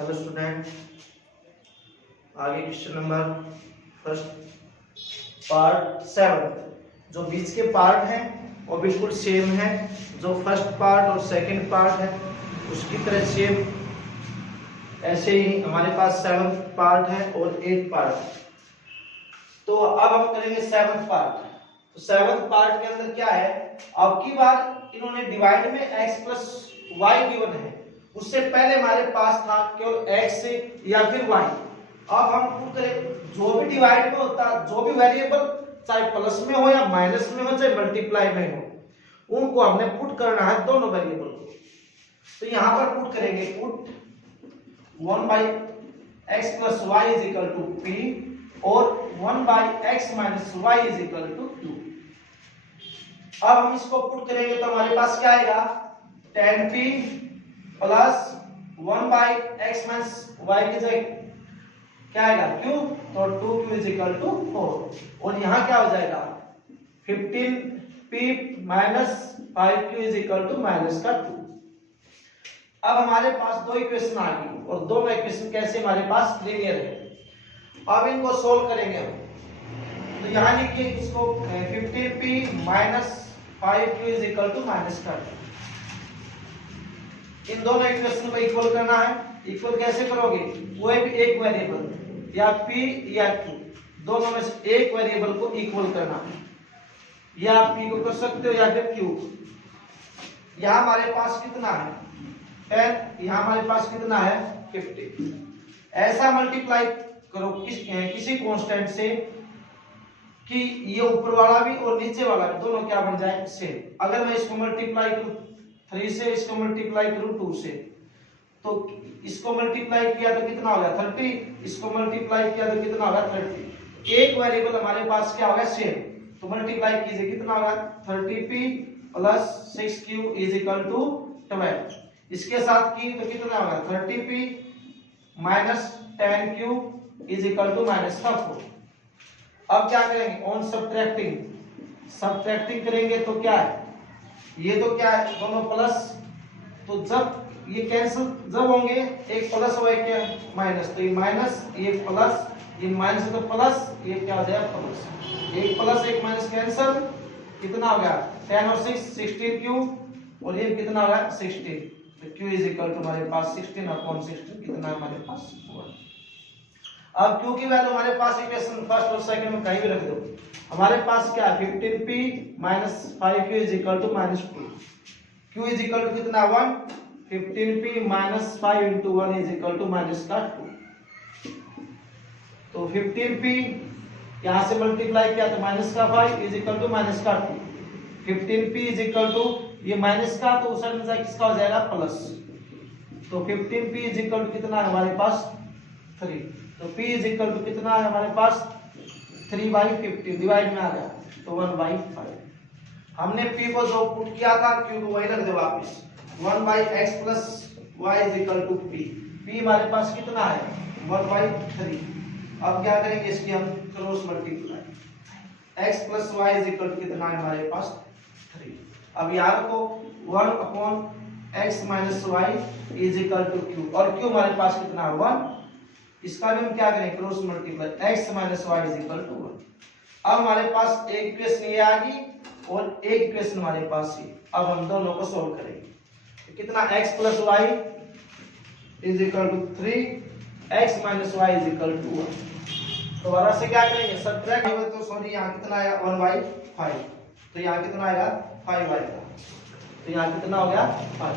Hello student, आगे question number first part 7। जो बीच के पार्ट हैं वो बिल्कुल सेम है। जो फर्स्ट पार्ट और सेकंड पार्ट है उसकी तरह सेम, ऐसे ही हमारे पास 7th पार्ट है और 8th पार्ट है। तो अब हम करेंगे 7th पार्ट। तो 7th पार्ट के अंदर क्या है, अब की बार इन्होंने डिवाइड में x प्लस वाई गिवन है। उससे पहले हमारे पास था केवल x या फिर y। अब हम पुट करें, जो भी डिवाइड में होता, जो भी वेरिएबल चाहे प्लस में हो या माइनस में हो चाहे मल्टीप्लाई में हो, उनको हमने पुट करना है दोनों वेरिएबल को। तो यहां पर पुट करेंगे, put 1/x plus Y is equal to p और 1/x minus Y is equal to 2। अब हम इसको पुट करेंगे तो हमारे पास क्या आएगा, 10p plus 1/x minus Y की जगह क्या आएगा q, तो 2q इज इक्वल टू 4। और यहां क्या हो जाएगा 15p minus 5q is equal to minus का 2। अब हमारे पास दो इक्वेशन आ गई और दोनों इक्वेशन कैसे हमारे पास लीनियर है। अब इनको सोल्व करेंगे हम। तो यहां लिखिए इसको 15p minus 5q is equal to minus का 2। इन दोनों इक्वेशन को इक्वल करना है। इक्वल कैसे करोगे, कोई भी एक वेरिएबल या p या q, दोनों में से एक वेरिएबल को इक्वल करना है। या आप p को कर सकते हो या फिर q। यहां हमारे पास कितना है 10, यहां हमारे पास कितना है 50। ऐसा मल्टीप्लाई करो किसी कांस्टेंट से कि ये ऊपर वाला भी और नीचे वाला भी दोनों क्या बन जाए सेम। अगर मैं इसको मल्टीप्लाई करूं 3 से, इसको मल्टीप्लाई करूं 2 से, तो इसको मल्टीप्लाई किया तो कितना होगा 30, इसको मल्टीप्लाई किया तो कितना होगा 30। एक वेरिएबल हमारे पास क्या होगा सेम, तो मल्टीप्लाई कीजिए कितना होगा 30p plus 6q is equal to 12। इसके साथ की तो कितना होगा 30p minus 10q is equal to minus का 4। अब क्या करेंगे, ऑन सब्ट्रैक्टिंग करेंगे तो क्या है, ये तो क्या है दोनों प्लस, तो जब ये कैंसिल जब होंगे एक प्लस हो एक माइनस, तो ये माइनस ये प्लस, ये माइनस तो प्लस, ये क्या हो जाएगा प्लस। एक प्लस एक माइनस कैंसिल, कितना हो गया 10 और 6 16q और ये कितना हो गया 16। तो q इज इक्वल टू हमारे पास 16/16 कितना है हमारे पास 1। अब q की वैल्यू हमारे पास इक्वेशन फर्स्ट और सेकंड में कहीं भी रख दो। हमारे पास क्या है 15p minus 5q is equal to minus 2। q is equal to कितना 1, 15p minus 5 into 1 is equal to minus का 2। तो 15p यहां से मल्टीप्लाई किया तो माइनस का 5 इज इक्वल टू माइनस का 2। 15p इज इक्वल टू ये माइनस का तो उस साइड में किसका हो जाएगा प्लस। तो 15p इज इक्वल टू कितना है हमारे पास 3। तो p इज इक्वल टू कितना है हमारे पास 3/15, डिवाइड में आ गया तो 1/5। हमने p को जो पुट किया था q को वही रख दो वापस। 1/x plus y is equal to p। p हमारे पास कितना है 1/3। अब क्या करेंगे, इसकी हम cross multiply, x plus y is equal to कितना है हमारे पास 3। अब यार को 1/x minus Y is equal to q, और q हमारे पास कितना है 1। इसका भी हम क्या करें cross multiply, x minus Y is equal to 1। अब हमारे पास एक इक्वेशन ये आ गई और एक इक्वेशन हमारे पास ये। अब हम दोनों को सोल्व करेंगे। तो कितना x plus Y is equal to 3, x minus Y is equal to 1। तो दोबारा से क्या करेंगे सब्ट्रैक्ट, तो सॉरी यहाँ कितना आया 1/5, तो यहाँ कितना आएगा 5 आएगा। तो यहाँ कितना हो गया 5,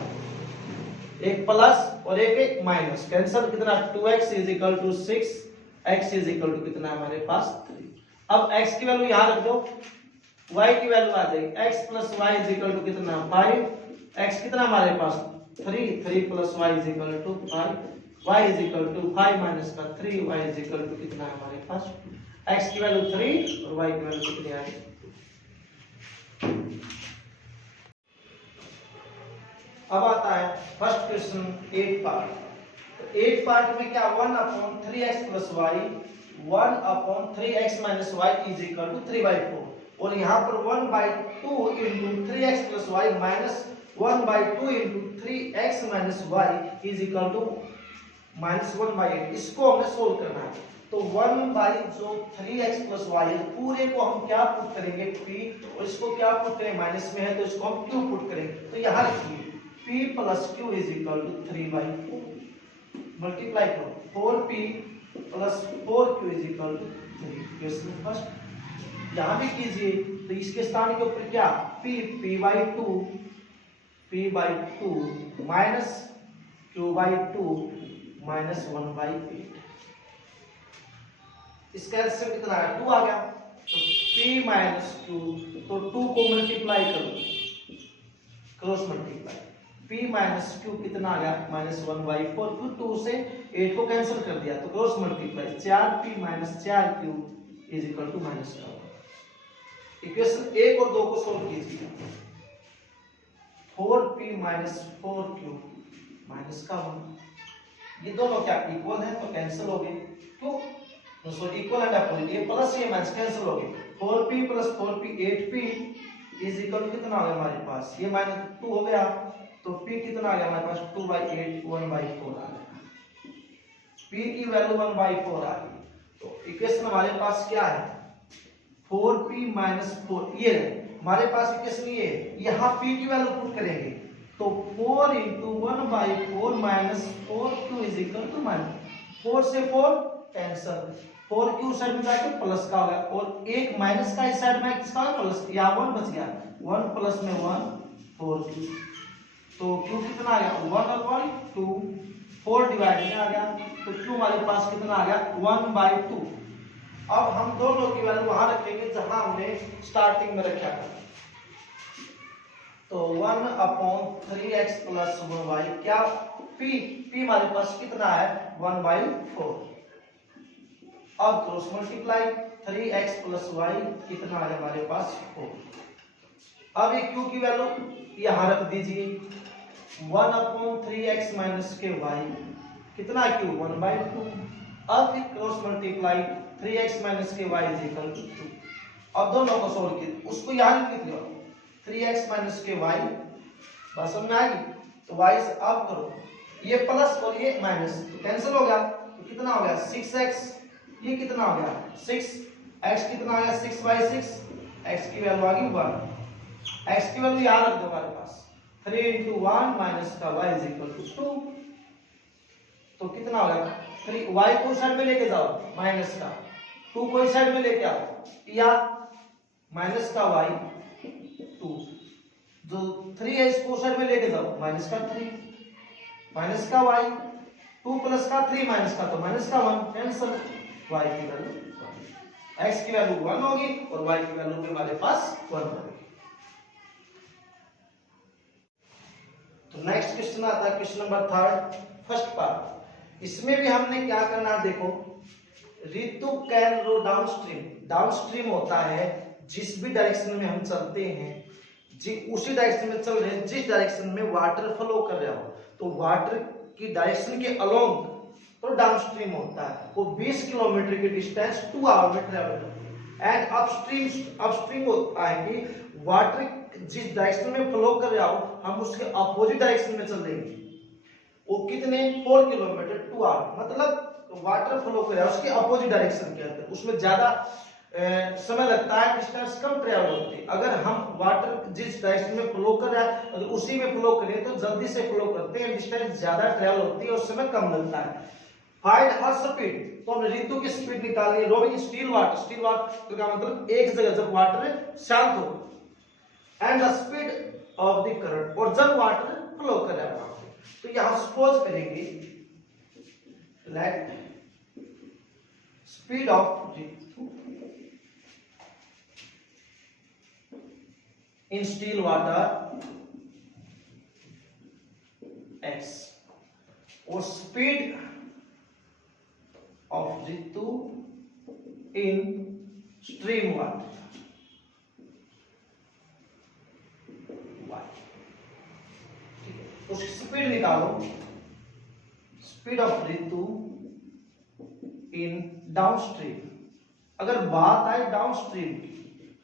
एक प्लस और एक माइनस कैंसिल, कितना 2x is equal to 6, x is equal to कितना हमारे पास 3। अब x की वैल्यू यहां रख दो, y की वैल्यू आ जाएगी x plus Y is equal to कितना 5, x कितना हमारे पास 3 plus y is equal to 5, y is equal to 5 minus का 3, y इज इक्वल टू कितना है हमारे पास, x की वैल्यू 3 और y की वैल्यू कितनी आ गई। अब आता है फर्स्ट क्वेश्चन 8 पार्ट। तो 8 पार्ट में क्या 1/3x plus y 1/3x minus y is equal to 3/4, और यहाँ पर 1/2 into 3x plus y minus 1/2 into 3x minus y is equal to -1/8 इसको हमने सोल्व करना है। तो 1 बाई जो 3x प्लस वाई है पूरे को हम क्या पुट करेंगे p, और इसको क्या पुट करें, माइनस में है तो इसको हम q पुट करेंगे। तो यहाँ लिखिए p plus q is equal to 3/4 multiply करो 4p plus 4q is equal to 3। Question first यहाँ भी कीजिए तो इसके स्थान के ऊपर क्या p/2 माइनस q/2 माइनस 1/8। इसका आंसर कितना है 2 आ गया। तो p माइनस q, तो 2 को मल्टीप्लाई करो, cross multiply, p minus q कितना आ गया -1/4, क्यों 2 से 8 को कैंसिल कर दिया तो cross multiply 4p minus 4q is equal to -1। Equation 1 और 2 को सोल्व कीजिए। 4p माइनस 4q माइनस का 1, ये दोनों क्या इक्वल है तो कैंसिल हो गए, क्यों सो इक्वल एंड अपोजिट, ये प्लस ये माइनस कैंसिल हो गए। 4p plus 4p 8p is equal कितना आ गया हमारे पास, ये माइनस 2 हो गया तो p कितना आ गया हमारे पास 2/8 1/4 आ गया, p की वैल्यू 1/4 आ गई। तो इक्वेशन हमारे पास क्या है 4p माइनस 4, ये हमारे पास इक्वेशन ये यहाँ p की वैल्यू पुट करेंगे तो 4 × 1/4 minus 4q is equal to -4 से 4 कैंसिल, 4q साइड में जाके प्लस का हो गया और एक माइनस का इस साइड में किसका प्लस, या 1 बच गया, 1 प्लस में 1 4q, तो q कितना आ गया 1/2, 4 डिवाइड में आ गया तो q हमारे पास कितना आ गया 1/2। अब हम दोनों की वैल्यू वहां रखेंगे जहां हमने स्टार्टिंग में रखा था, तो 1/3x प्लस 1y, क्या p हमारे पास कितना है 1/4। अब cross multiply 3x plus y कितना है हमारे पास 4। अब ये q की वैल्यू यहां रख दीजिए 1/3x माइनस के y कितना q 1/2। अब क्रॉस मल्टीप्लाई 3x माइनस के y इज इक्वल टू 2। अब दोनों को सोल्व कीजिए, उसको यहां लिख लो 3x माइनस के y, बात समझ में आएगी। तो y से अब करो, ये प्लस और ये माइनस तो कैंसिल हो गया, तो कितना हो गया 6x, ये कितना हो गया 6, x कितना आ गया 6/6, x की वैल्यू आ गई 1, x की वैल्यू याद रख दो हमारे पास 3 × 1 माइनस का y इज इक्वल टू 2। तो कितना हो गया 3, y को साइड में लेके जाओ माइनस का, 2 को इस साइड में लेके आओ, या माइनस का y 2, जो 3 है इसको साइड में लेके जाओ माइनस का 3, माइनस का y 2 प्लस का 3 माइनस का तो माइनस का 1 कैंसिल, y की वैल्यू 1, x की वैल्यू 1 होगी और y की वैल्यू भी हमारे पास 1 होगी। तो नेक्स्ट क्वेश्चन आता है क्वेश्चन नंबर 3 फर्स्ट पार्ट। इसमें भी हमने क्या करना है देखो, Ritu can row downstream, downstream होता है जिस भी डायरेक्शन में हम चलते हैं उसी डायरेक्शन में चल रहे हैं जिस डायरेक्शन में वाटर फ्लो कर रहा हो, तो वाटर की डायरेक्शन के अलोंग तो डाउनस्ट्रीम होता है, वो 20 किलोमीटर की डिस्टेंस 2 आवर में ट्रेवल करती है। एंड अपस्ट्रीम होता है कि वाटर जिस डायरेक्शन में फ्लो कर रहा हो हम उसके अपोजिट डायरेक्शन में चल रहे हैं, वो कितने 4 किलोमीटर 2 आवर, मतलब वाटर फ्लो कर रहा है उसके अपोजिट डायरेक्शन के अंदर, उसमें ज्यादा समय लगता है, डिस्टेंस कम ट्रेवल होती है। अगर हम वाटर जिस डायरेक्शन में फ्लो कर रहा है अगर उसी में फ्लो करें तो जल्दी से फ्लो करते हैं, डिस्टेंस ज्यादा ट्रेवल होती है और समय कम लगता है। फाइंड हर स्पीड, तो हमने रितु की स्पीड निकाली है, रोविंग स्टिल वाटर का मतलब एक जगह जब वाटर शांत हो, and the speed of the current, और जब वाटर फ्लो कर रहा है वहां पे। तो यहां सपोज करेंगे let speed of Ritu in still water x और speed of Ritu in stream water y, ठीक है, उसकी स्पीड निकालो, speed of Ritu in downstream. अगर बात आए डाउनस्ट्रीम की,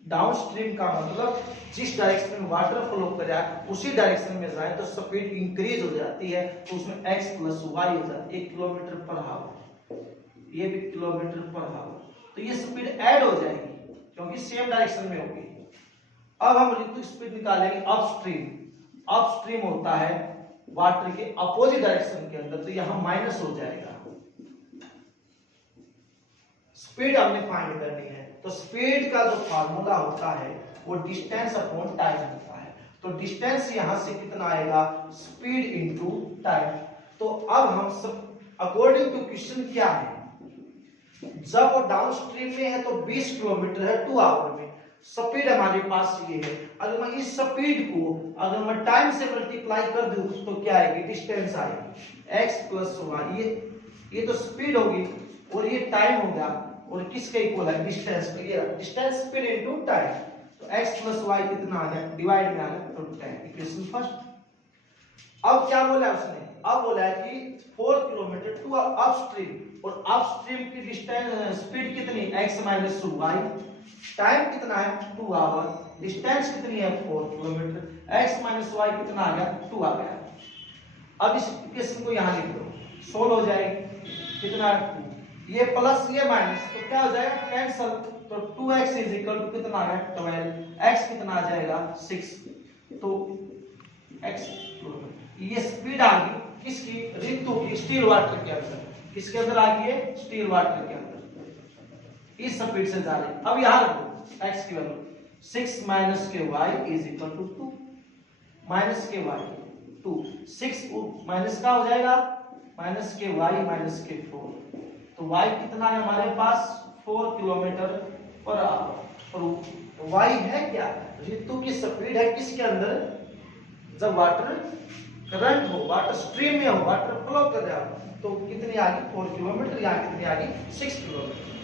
डाउनस्ट्रीम का मतलब जिस डायरेक्शन में वाटर फ्लो कर रहा है उसी डायरेक्शन में जाए तो स्पीड इंक्रीज हो जाती है, तो उसमें x प्लस वाई हो जाती है, 1 किलोमीटर पर हावर, ये भी किलोमीटर पर हावर, तो ये स्पीड ऐड हो जाएगी क्योंकि सेम डायरेक्शन में होगी। अब हम ऋतु स्पीड निकालेंगे अपस्ट्रीम। अपस्ट्रीम होता है वाटर के अपोजिट डायरेक्शन के अंदर, तो यहां माइनस हो जाएगा। स्पीड हमने फाइंड करनी है, तो स्पीड का जो फार्मूला होता है वो डिस्टेंस अपॉन टाइम होता है। तो डिस्टेंस यहां से कितना आएगा, स्पीड इनटू टाइम। तो अब हम सब अकॉर्डिंग टू क्वेश्चन क्या है, जब वो डाउनस्ट्रीम में है तो 20 किलोमीटर है 2 आवर में, स्पीड हमारे पास ये है। अगर मैं इस स्पीड को अगर मैं टाइम से मल्टीप्लाई कर दूं तो क्या आएगी, डिस्टेंस आएगी x प्लस वाई। ये तो स्पीड होगी और ये टाइम होगा, और किसके इक्वल है, डिस्टेंस के लिए, डिस्टेंस स्पीड इनटू टाइम। तो x प्लस वाई कितना आ गया, डिवाइड में आ गया, तो 10, इक्वेशन फर्स्ट। अब क्या बोला है उसने, अब बोला है कि 4 किलोमीटर टू अपस्ट्रीम, और अपस्ट्रीम की डिस्टेंस स्पीड कितनी, x माइनस वाई, टाइम कितना है 2 आवर, डिस्टेंस कितनी है 4 किलोमीटर, x माइनस वाई कितना आ गया 2 आ गया। अब इस इक्वेशन को यहां लिख दो, सोल्व हो जाएगी, कितना 2, ये प्लस ये माइनस, तो क्या हो जाएगा कैंसल, तो 2x इज इक्वल टू कितना आ गया 12, x कितना आ जाएगा 6, तो x ये स्पीड आ गई किसकी, ऋतु की, स्टील वाटर के अंदर, किसके अंदर आ गई है, स्टील वाटर के अंदर, इस स्पीड से जा रही। अब यहां रखो x की वैल्यू 6 माइनस के y is equal to 2, minus के y 2, 6 माइनस का हो जाएगा माइनस के y माइनस के 4, तो y कितना है हमारे पास 4 किलोमीटर पर आवर, और y है क्या, ऋतु की स्पीड है किसके अंदर, जब वाटर करंट हो, वाटर स्ट्रीम में हो, वाटर फ्लो कर रहा हो, तो कितनी आ गई 4 किलोमीटर, यहाँ कितनी आ गई 6 किलोमीटर।